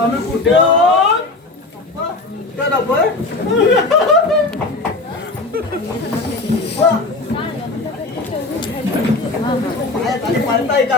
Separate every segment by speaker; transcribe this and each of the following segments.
Speaker 1: आम्ही कुठे आहोत?
Speaker 2: कुठं आपण? पायात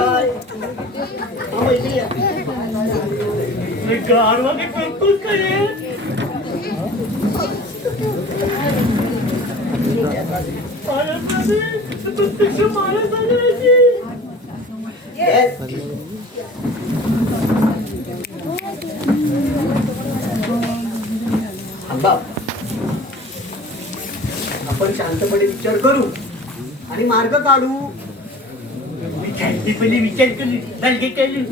Speaker 2: आपण शांतपणे विचार करू आणि मार्ग काढू.
Speaker 1: विचार केली हलके केली.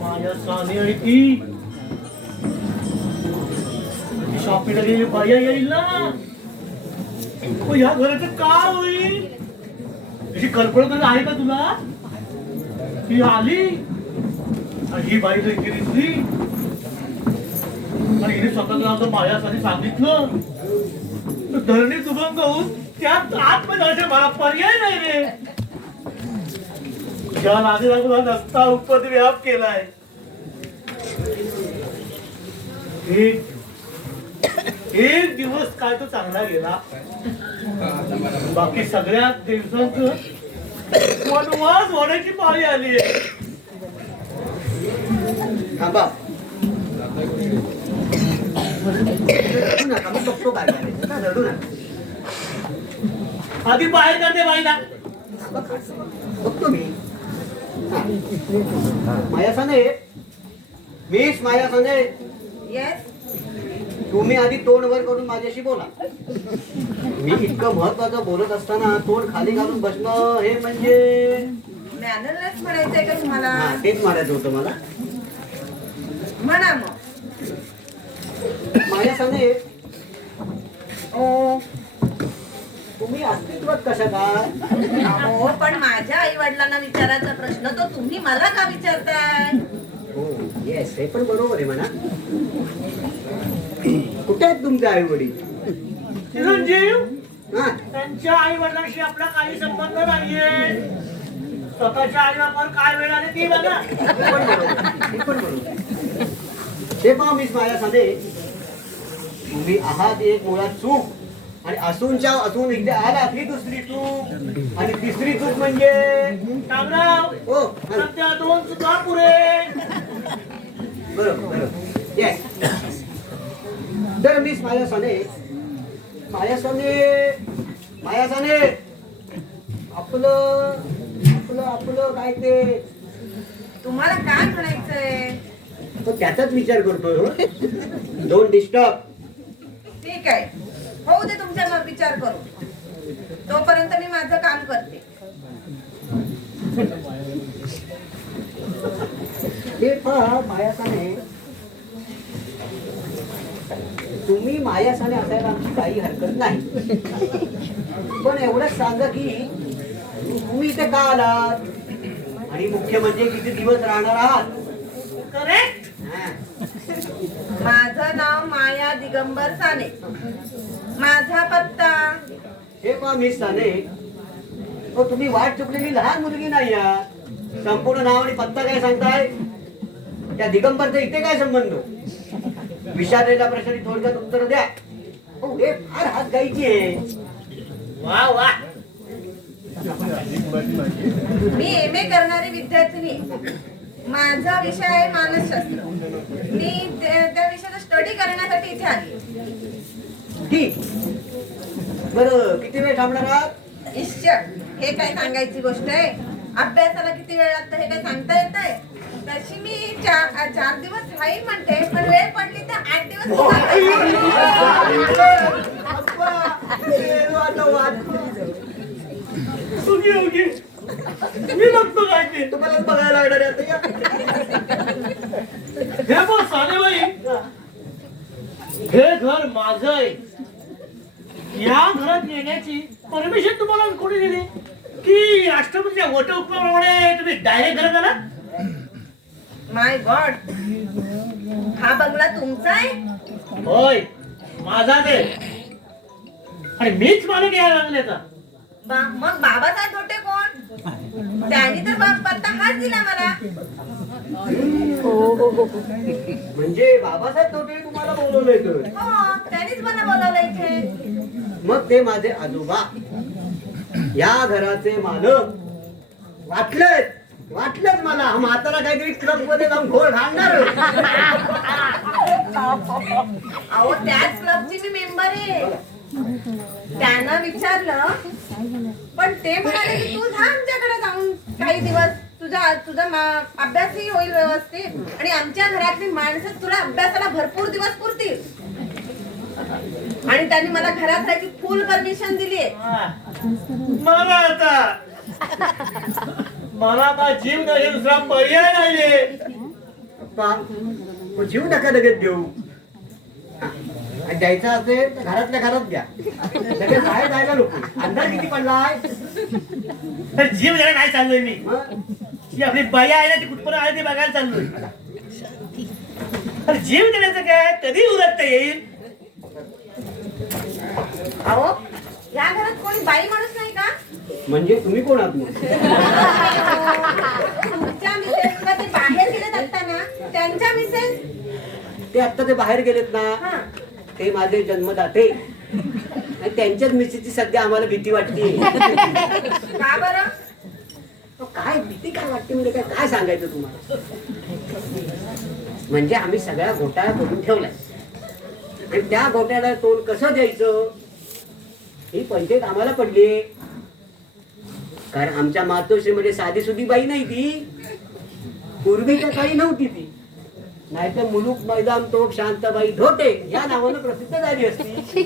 Speaker 1: माझ्या स्वामी आणि ती. शॉपीला गेली बाया येईल ना. ह्या घराचं काय होईल? ही कल्पना आहे का तुला? ती आली? ही बाई जर इथे दिसली. आणि हिने स्वतःला असं माझ्यासाठी सांगितलं. धरणी दुभंग होऊन त्यात आतमध्ये जायचे मला पर्याय नाही रे. ज्या नादी लागून नसता उपद्व्याप केलाय. एक एक दिवस काय तो चांगला गेला. बाकी सगळ्या दिवसांच वनवास होण्याची पाळी आली आहे.
Speaker 2: थांबा. रडू नका मी बघतो काय करायचं. ना, रडू नका.
Speaker 1: आधी बाहेर करते बाईला.
Speaker 2: बघतो मी. माया साने मिस माया साने
Speaker 3: येस
Speaker 2: तुम्ही आधी तोंड वर करून माझ्याशी बोला. मी इतकं महत्वाचं बोलत असताना तोंड खाली घालून बसणं हे म्हणजे
Speaker 3: म्हणायचंय का तुम्हाला?
Speaker 2: हा तेच मारायचं होतं मला.
Speaker 3: म्हणा मग.
Speaker 2: साने
Speaker 3: ओ.
Speaker 2: तुम्ही अस्तित्वात कशा काय?
Speaker 3: अहो पण माझ्या आई वडिलांना विचारायचा प्रश्न तो तुम्ही मला का विचारताय?
Speaker 2: हो. येस हे पण बरोबर आहे म्हणा. कुठे आहेत तुमचे आई वडील
Speaker 1: चिरंजीव
Speaker 2: हा.
Speaker 1: त्यांच्या आई वडिलांशी आपला काही संबंध नाहीये. स्वतःच्या आई बापावर काय वेळ आली ती बघा.
Speaker 2: हे पण बरोबर हे पण बरोबर हे पहा मिस माया साधे तुम्ही आहात एक मुळात चूक. आणि असूनच्या असून इकडे आला ही दुसरी चूक. आणि तिसरी चूक म्हणजे?
Speaker 1: शामराव
Speaker 2: हो
Speaker 1: सध्या दोन सुद्धा पुरे.
Speaker 2: बरोबर येस तर मिस माया साने माया साने माया साने आपलं आपलं आपलं काय ते?
Speaker 3: तुम्हाला काय म्हणायचंय?
Speaker 2: तो त्याचाच विचार करतोय हो. डोंट डिस्टर्ब
Speaker 3: ठीक आहे. होऊ दे तुमच्या मग विचार करू तोपर्यंत मी माझं काम करते.
Speaker 2: हे पहा मायासाने. तुम्ही मायासाने असायला आमची काही हरकत नाही. पण एवढंच सांगा की तुम्ही इथे का आलात? आणि मुख्य म्हणजे किती दिवस राहणार आहात?
Speaker 1: करेक्ट
Speaker 2: हा.
Speaker 3: माझं नाव माया दिगंबर साने. माझा पत्ता?
Speaker 2: हे पहा मिस साने. हो तुम्ही वाट चुकलेली लहान मुलगी नाही आहात. संपूर्ण नाव आणि पत्ता काय सांगताय? त्या दिगंबरचा इथे काय संबंध? विचारलेल्या प्रश्नाची थोडक्यात उत्तर द्या. हो, फार हात गायची आहे.
Speaker 1: वा वा.
Speaker 3: मी एम ए करणारी विद्यार्थिनी. माझा विषय आहे मानसशास्त्र. मी त्या विषयाचा स्टडी करण्यासाठी इथे आली.
Speaker 2: ठीक. बरं किती वेळ थांबणार आहात?
Speaker 3: हे काय सांगायची गोष्ट आहे? अभ्यासाला किती वेळ लागतो हे काय सांगता येत आहे तशी मी चार चार दिवस राहील म्हणते पण वेळ पडली तर आठ दिवस
Speaker 1: ओके ओके मी बघतो काय ते.
Speaker 2: तुम्हाला बघायला लागणार आहे आता या.
Speaker 1: हे बघ सानेबाई. हे घर माझं आहे. या घरात येण्याची परमिशन तुम्हाला कोणी दिली? की राष्ट्रपतीच्या वट उपक्रमाप्रमाणे तुम्ही डायरेक्ट घरात आला
Speaker 3: माय गॉड. हा बंगला तुमचा आहे?
Speaker 1: होय माझाच आहे आणि मीच मालक या बंगल्याचा
Speaker 3: बा- मग बाबासाहेब धोटे कोण? त्यांनी तर बा- पत्ता हाच दिला मला.
Speaker 2: म्हणजे बाबासाहेब तोटे तुम्हाला बोलवलंय तर.
Speaker 3: हो त्यांनीच मला बोलावलं इथे.
Speaker 2: मग ते माझे आजोबा. या घराचे मालक. वाटलेच वाटलंच मला. म्हातारा काहीतरी क्लबमध्ये जाऊन घोळ घालणार.
Speaker 3: अहो त्याच क्लबची मी मेंबर आहे. त्यांना विचारलं पण ते म्हणाले की तू जा आमच्याकडे जाऊन काही दिवस. तुझा तुझा अभ्यासही होईल व्यवस्थित. आणि आमच्या घरातली माणसं तुला अभ्यासाला भरपूर दिवस पुरतील. आणि त्यांनी मला घरात राहायची फुल परमिशन दिली
Speaker 1: मला आता. मला आता जीव नाही दुसरा पर्याय
Speaker 2: तो जीव नका लगेच देऊ. आणि द्यायचा असेल तर घरातल्या घरात द्या लगेच बाहेर जायला नको. अंदाज किती पडलाय?
Speaker 1: तर जीव द्यायला नाही चाललोय मी. ती आपली बाई आहे ना ती कुठपर्यंत आहे ते बघायला चाललोय. तर जीव देण्याचं काय? कधी उरकता येईल?
Speaker 3: अहो या घरात कोणी बाई माणूस नाही का
Speaker 2: म्हणजे तुम्ही कोण आहात?
Speaker 3: तुमच्या मिसेस ते बाहेर गेलेत असताना त्यांच्या मिसेस?
Speaker 2: ते आता ते बाहेर गेलेत ना ते माझे जन्मदाते. आणि त्यांच्याच मिसेसची सध्या आम्हाला भीती वाटते.
Speaker 3: का बरं?
Speaker 2: काय भीती काय वाटते म्हणजे काय? काय सांगायचं तुम्हाला? म्हणजे आम्ही सगळ्या घोटाळा करून ठेवलाय. आणि त्या घोट्याला तोंड कसं द्यायचं? ही पंचायत आम्हाला पडली. कारण आमच्या मातोश्रीमध्ये साधी सुधी बाई नाही ती. पूर्वीच्या काळी नव्हती ती. नाहीतर मुलूक मैदान तोप शांताबाई धोटे या नावानं प्रसिद्ध झाली असती.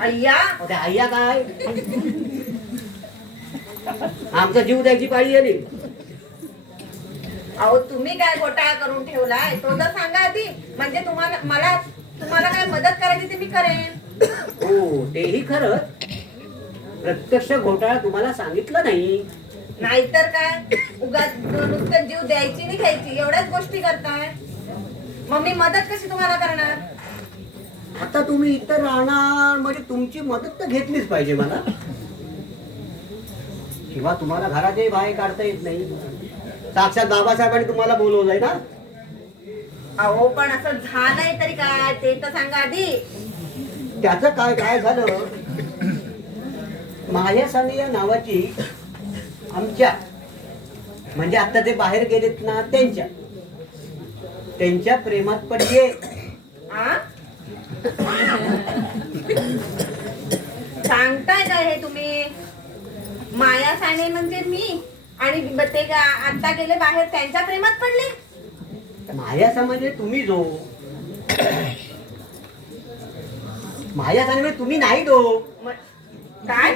Speaker 3: अय्या.
Speaker 2: आय्या काय? आमचा जीव द्यायची पाळी आली
Speaker 3: अहो तुम्ही काय घोटाळा करून ठेवलाय? तो तर सांगा आधी. म्हणजे तुम्हाला मला तुम्हाला काय मदत करायची ते मी करेन?
Speaker 2: हो तेही खरं. प्रत्यक्ष घोटाळा तुम्हाला सांगितलं नाही.
Speaker 3: नाहीतर काय? उगाच नुसतं जीव द्यायची नाही घ्यायची. एवढ्याच गोष्टी करताय. मग मी मदत कशी तुम्हाला करणार?
Speaker 2: आता तुम्ही इतर राहणार म्हणजे तुमची मदत तर घेतलीच पाहिजे मला. किंवा तुम्हाला घराच्याही बाहेर काढता येत नाही. साक्षात बाबासाहेबांनी तुम्हाला बोलवलंय ना?
Speaker 3: अहो पण असं झालंय तरी काय? ते तर सांगा आधी.
Speaker 2: त्याचं काय काय झालं? माया साने या नावाची आमच्या म्हणजे आता ते बाहेर गेलेत ना त्यांच्या. त्यांच्या प्रेमात पडली?
Speaker 3: सांगताय काय हे तुम्ही? माया साने म्हणजे मी आणि ते गा- आता गेले बाहेर त्यांच्या प्रेमात पडले
Speaker 2: माया म्हणजे तुम्ही जो. माया साने म्हणजे तुम्ही नाही दो
Speaker 3: म- काय?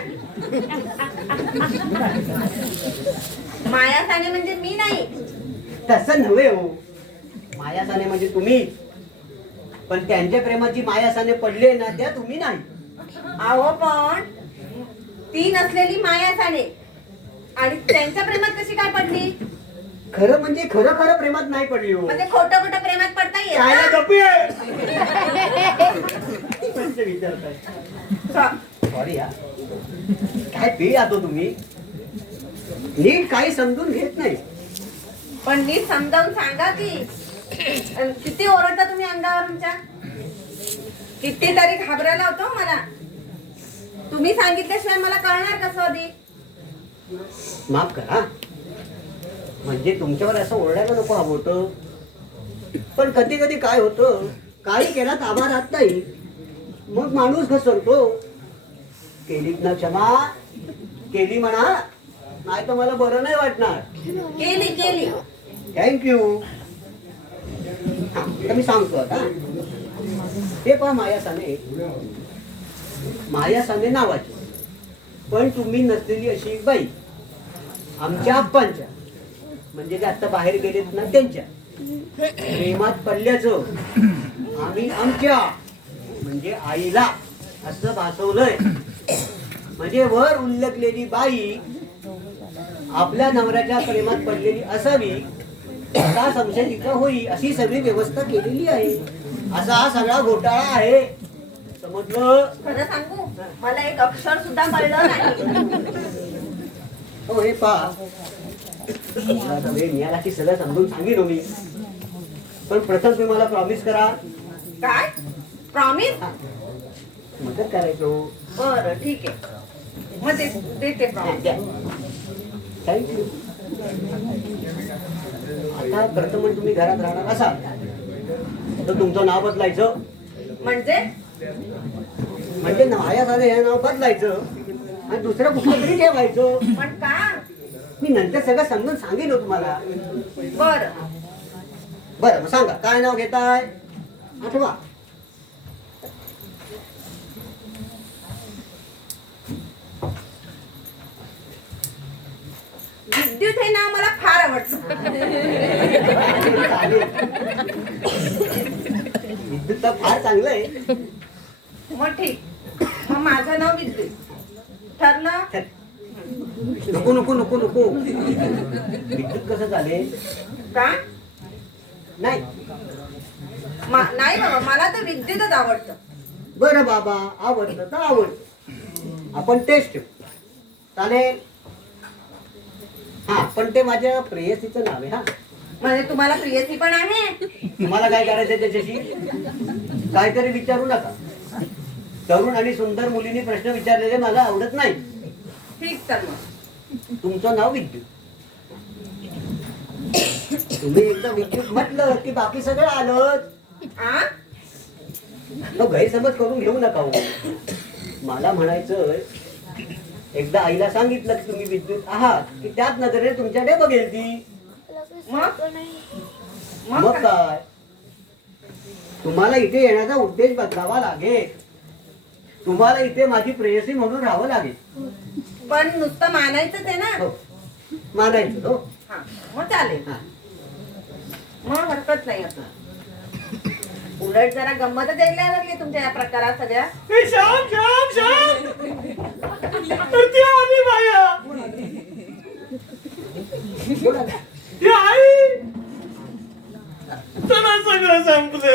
Speaker 3: माया साने म्हणजे मी नाही.
Speaker 2: तसं नव्हे हो. माया साने म्हणजे तुम्ही. पण त्यांच्या प्रेमाची माया साने पडले ना त्या तुम्ही नाही.
Speaker 3: अहो पण ती नसलेली माया साने आणि त्यांच्या प्रेमात कशी काय पडली?
Speaker 2: खरं म्हणजे खरं खरं प्रेमात नाही पडली हो.
Speaker 3: म्हणजे खोटं खोटं प्रेमात पडता येत?
Speaker 2: गप्पी विचारताय.
Speaker 3: स-
Speaker 2: सॉरी या काय पे आतो तुम्ही? नीट काही समजून घेत नाही.
Speaker 3: पण नीट समजावून सांगा की अन किती ओरडता तुम्ही अंगावर तुमच्या किती तरी घाबरायला होतो मला. तुम्ही सांगितल्याशिवाय मला कळणार कसं आधी?
Speaker 2: माफ करा. म्हणजे तुमच्यावर असं ओरडायला नको हवं होतं पण कधी कधी काय होतं? काही केला ताबा राहत नाही. मग माणूस घसरतो. केलीत ना क्षमा केली म्हणा नाही तर मला बरं नाही वाटणार.
Speaker 3: केली केली.
Speaker 2: थँक्यू मी सांगतो आता. ते पहा माया साने. माया साने नावाची. पण तुम्ही नसलेली अशी एक बाई. आमच्या आप्पांच्या. म्हणजे ते आता बाहेर गेलेत ना त्यांच्या. प्रेमात पडल्याचं. आम्ही आमच्या. म्हणजे आईला असं भासवलंय. म्हणजे वर उल्लेखलेली बाई आपल्या नवऱ्याच्या प्रेमात पडलेली असावी असा संशय तिचा होई अशी सगळी व्यवस्था केलेली आहे. असा हा सगळा घोटाळा आहे. समजलं?
Speaker 3: खरं सांगू मला एक अक्षर सुद्धा कळलं नाही.
Speaker 2: हो हे पहा की सगळं समजून सांगेन हो मी. पण प्रथम तुम्ही मला प्रॉमिस करा.
Speaker 3: काय? प्रॉमिस.
Speaker 2: मदत करायचो.
Speaker 3: बर ठीक आहे. मग दे- देते
Speaker 2: थँक्यू आता प्रथम म्हणजे तुम्ही घरात राहणार असाल. तर तुमचं नाव बदलायचं.
Speaker 3: म्हणजे?
Speaker 2: म्हणजे नाया झालं हे नाव बदलायचं. आणि दुसरं कुठलं तरी ठेवायचं.
Speaker 3: पण का?
Speaker 2: मी नंतर सगळं समजून सांगेन हो तुम्हाला.
Speaker 3: बर.
Speaker 2: बरं मग सांगा. काय नाव घेताय? आठवा.
Speaker 3: विद्युत हे नाव मला फार आवडतं.
Speaker 2: विद्युत तर फार चांगलं आहे.
Speaker 3: मग ठीक मग माझं नाव विद्युत ठरलं
Speaker 2: नको नको नको नको. विद्युत कसं चालेल?
Speaker 3: का?
Speaker 2: नाही.
Speaker 3: मा- नाही बाबा मला तर विद्युतच आवडतं.
Speaker 2: बरं बाबा आवडतं तर आवडतं आपण टेस्ट चालेल? हा. पण ते माझ्या प्रेयसीचं नाव आहे हा.
Speaker 3: म्हणजे तुम्हाला प्रियसी पण आहे?
Speaker 2: तुम्हाला काय करायचं त्याच्याशी? काहीतरी विचारू नका. तरुण आणि सुंदर मुलींनी प्रश्न विचारलेले मला आवडत नाही.
Speaker 3: ठीक तर मग.
Speaker 2: तुमचं नाव विद्युत. तुम्ही एकदा विद्युत म्हटलं की बाकी सगळं आलं.
Speaker 3: आ?
Speaker 2: गैरसमज करून घेऊ नका हो. मला म्हणायचं एकदा आईला सांगितलं की तुम्ही विद्युत आहात की त्याच नजरेने तुमच्याकडे बघेल ती.
Speaker 3: मग? काय?
Speaker 2: काय? तुम्हाला इथे येण्याचा उद्देश बदलावा लागेल. तुम्हाला इथे माझी प्रेयसी म्हणून राहावं लागेल.
Speaker 3: पण नुसतं मानायचंच आहे ना?
Speaker 2: हो. मानायचं हो.
Speaker 3: हा मग चालेल.
Speaker 2: हा.
Speaker 3: मग हरकत नाही आता. उलट जरा गंमतच यायला लागली तुमच्या या प्रकारात सगळ्या.
Speaker 1: ए, श्याम श्याम श्याम! तर ती
Speaker 2: बोला ना.
Speaker 1: ती आई! चला सगळं संपलं.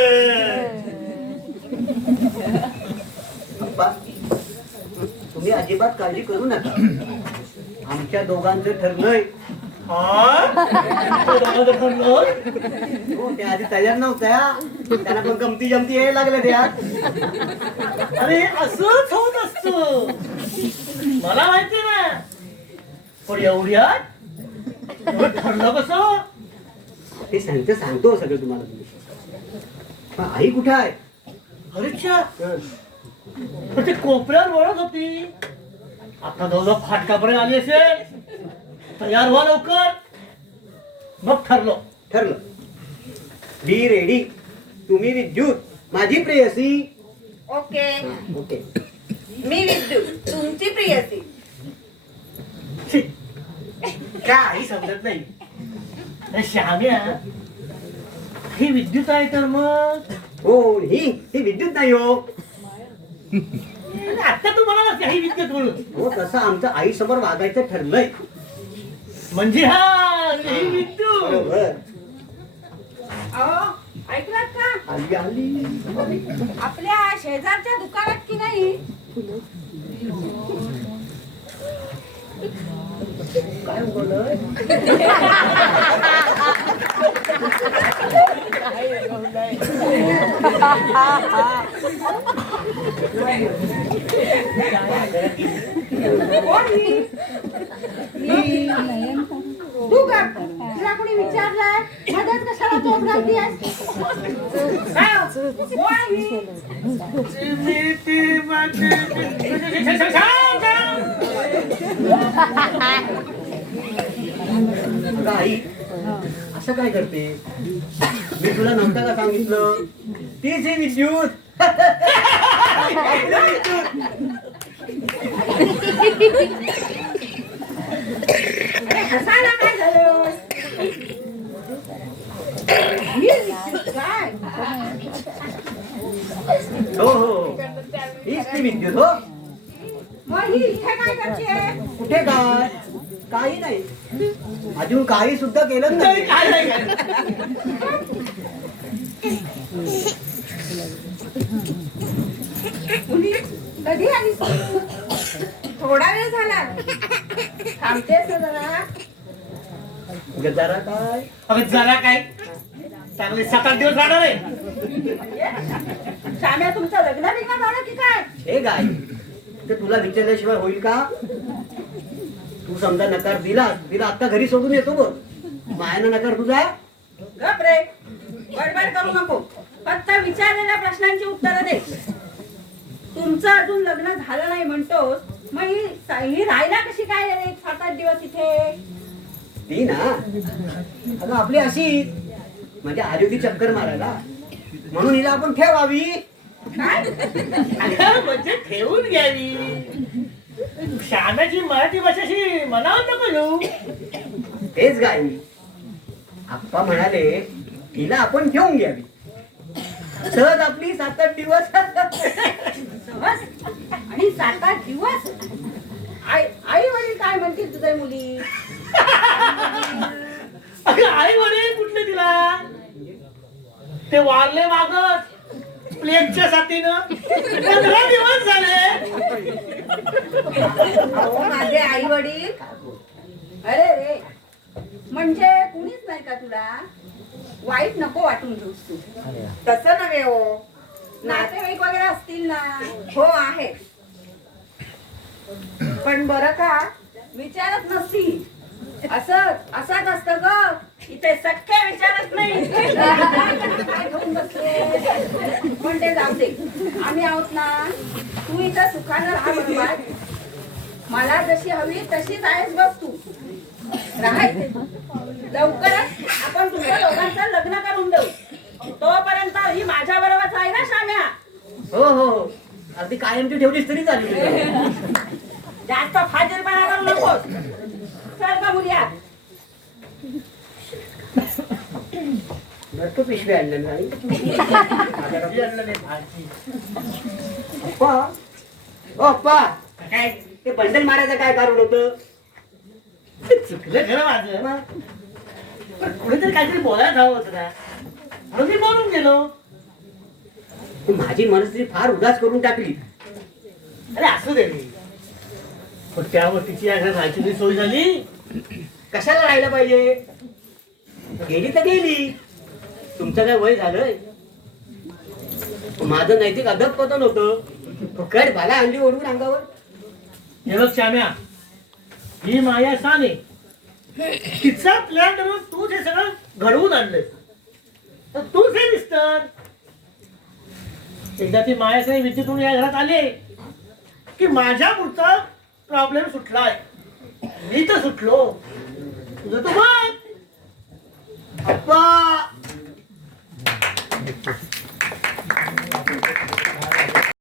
Speaker 2: अप्पा, तुम्ही अजिबात काळजी करू नका. आमच्या दोघांचं ठरलंय
Speaker 1: हा
Speaker 2: हो आधी तयार नव्हत्या. त्यांना पण गमती जमती यायला लागल्या त्या.
Speaker 1: अरे असंच होत असत. मला माहिती ना पण एवढ्यात एवढं ठरलं कसं?
Speaker 2: ते सांगतो सांगतो सगळं तुम्हाला. आई कुठं आहे? हं.
Speaker 1: पण ते कोपऱ्यावर वळत होती. आता जवळ फाटकापर्यंत आली असेल. तयार व्हा लवकर. मग ठरलो.
Speaker 2: ठरलं. बी रेडी तुम्ही विद्युत. माझी प्रेयसी.
Speaker 3: ओके.
Speaker 2: ओके.
Speaker 3: मी विद्युत. तुमची प्रियसी.
Speaker 1: छी. काही समजत नाही. अरे श्याम्या ही विद्युत आहे तर मग?
Speaker 2: हो ही ही विद्युत नाही हो.
Speaker 1: अरे आता तू म्हणाला ही विद्युत म्हणून.
Speaker 2: हो तसं आमचं आई समोर वागायचं ठरलंय.
Speaker 1: म्हणजे हा
Speaker 3: अहो ऐकलात का?
Speaker 2: आली आली.
Speaker 3: आपल्या शेजारच्या दुकानात की नाही?
Speaker 2: काय बोलय
Speaker 3: तू का तुला कोणी विचारलंय मदत कशाला तोच घालतीयस
Speaker 2: असं काय करते? मी तुला नव्हतं का सांगितलं तीच ही विद्युत.
Speaker 3: अरे हसायला काय झालं ही
Speaker 2: हो हो. हीच ती विद्युत हो.
Speaker 3: मग ही इथे काय करते?
Speaker 2: कुठे काय? काही नाही. अजून काही सुद्धा केलं
Speaker 1: तरी
Speaker 2: नाही
Speaker 1: काय नाही.
Speaker 3: कधी आली
Speaker 4: थोडा वेळ झाला. थांबतेस ना जरा.
Speaker 2: गजारा काय?
Speaker 1: अगं जरा काय? चांगले सात आठ दिवस राहणार आहे.
Speaker 4: श्याम्या तुमचं लग्न बिग्न झालं की काय?
Speaker 2: हे गाय ते तुला विचारल्याशिवाय होईल का? तू समजा नकार दिला तिला आता घरी सोडून येतो बघ. मायानं नकार तुझा?
Speaker 4: गप रे. बडबड करू नको. फक्त विचारलेल्या प्रश्नांची उत्तरं दे. तुमचं अजून लग्न झालं नाही म्हणतोस मग ही ही राहिला कशी काय सात आठ दिवस इथे.
Speaker 2: ती ना. अगं आपली अशी म्हणजे होती चक्कर मारायला. म्हणून हिला आपण ठेवावी.
Speaker 4: काय?
Speaker 1: अगं म्हणजे ठेवून घ्यावी. श्यामाची मराठी भाषाशी मनावर नको घेऊ
Speaker 2: तेच गाय आप्पा म्हणाले हिला आपण ठेवून घ्यावी. सहज आपली सात आठ दिवस
Speaker 4: सहज आणि सात आठ दिवस आई आई वडील काय म्हणतील तुझ्या मुली
Speaker 1: अगं आई वडील कुठले तिला ते मागत प्लेगच्या साथीनं. पंधरा दिवस झाले.
Speaker 4: अहो माझे आई वडील अरे रे. म्हणजे कुणीच नाही का तुला? वाईट नको वाटून घेऊस तू. तसं नव्हे हो. नातेवाईक वगैरे असतील ना. हो आहे. पण बरं का विचारत नसतील असं असंच असतं ग. इथे सख्खे विचारत नाही. काय घेऊन बसले पण ते जाऊ दे. आम्ही आहोत ना. तू इथं सुखानं राहा बरोबर. मला जशी हवी तशीच आहेस बस तू. राहायचे लवकरच आपण तुमच्या दोघांचं लग्न करून देऊ. तोपर्यंत ही माझ्या बरोबर आहे ना शाम्या.
Speaker 2: हो हो. अगदी कायमची ठेवलीस तरी चालेल.
Speaker 4: जास्त फाजीलपणा करू नकोस. चल का मुली आत.
Speaker 2: नक्की पिशवी आणलं नाही. अप्पा. ओ अप्पा.
Speaker 1: काय?
Speaker 2: ते बंडल मारायचं काय कारण होतं?
Speaker 1: चुकलं. खरं माझं पण कुणीतरी काहीतरी बोलायला हवं होतं ना. म्हणून मी बोलून गेलो.
Speaker 2: माझी मनस्थिती फार उदास करून टाकली.
Speaker 1: अरे असू दे रे. पण त्यावर तिची घरात राहायची सोय झाली.
Speaker 2: कशाला राहायला पाहिजे? गेली तर गेली. तुमचं काय वय झालंय माझं नैतिक अधपतन होत फुकट बाला अंडी ओढून अंगावर.
Speaker 1: हे बघ श्याम्या. ही माया साने. तिचा प्लॅन करून तू हे सगळं घडवून आणलंय. तर तूच हे मिस्टर एकदा ती माया साने विद्युतून या घरात आले की माझ्या पुढचा प्रॉब्लेम सुटलाय. मी तर सुटलो. तुझं तू बघ.
Speaker 2: अप्पा! Thank you.